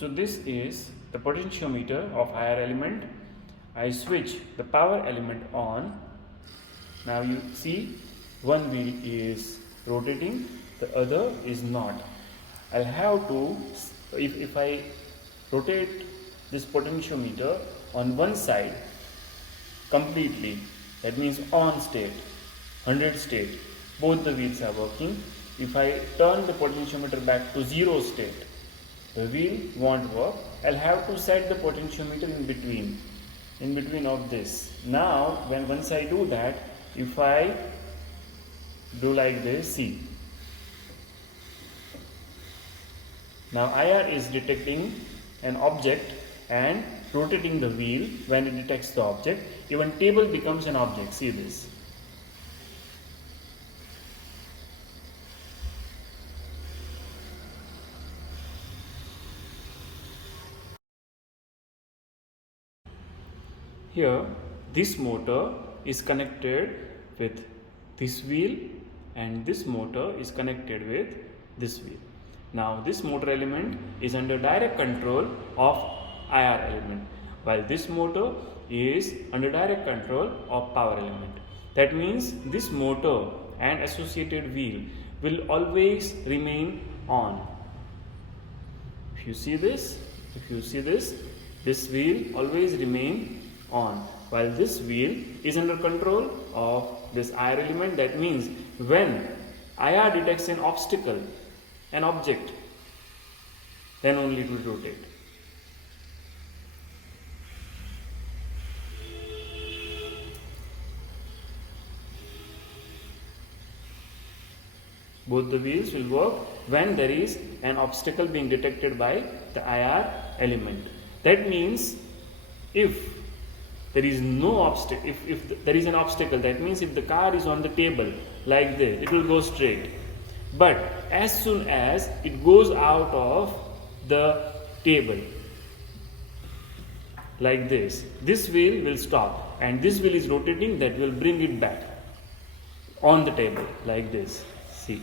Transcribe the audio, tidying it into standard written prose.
So this is the potentiometer of IR element. I switch the power element on. Now you see one wheel is rotating, the other is not. I'll have to, if I rotate this potentiometer on one side completely, that means on state, 100 state, both the wheels are working. If I turn the potentiometer back to 0 state, the wheel won't work. I'll have to set the potentiometer in between of this. Now once I do that, if I do like this, see, now IR is detecting an object and rotating the wheel. When it detects the object, even table becomes an object. See this. Here, this motor is connected with this wheel and this motor is connected with this wheel. Now, this motor element is under direct control of IR element, while this motor is under direct control of power element. That means this motor and associated wheel will always remain on. If you see this, this wheel always remain on, while this wheel is under control of this IR element. That means when IR detects an obstacle, an object, then only it will rotate. Both the wheels will work when there is an obstacle being detected by the IR element. That means if there is no obstacle, if there is an obstacle, that means if the car is on the table like this, it will go straight. But as soon as it goes out of the table like this wheel will stop, and this wheel is rotating, that will bring it back on the table like this. See.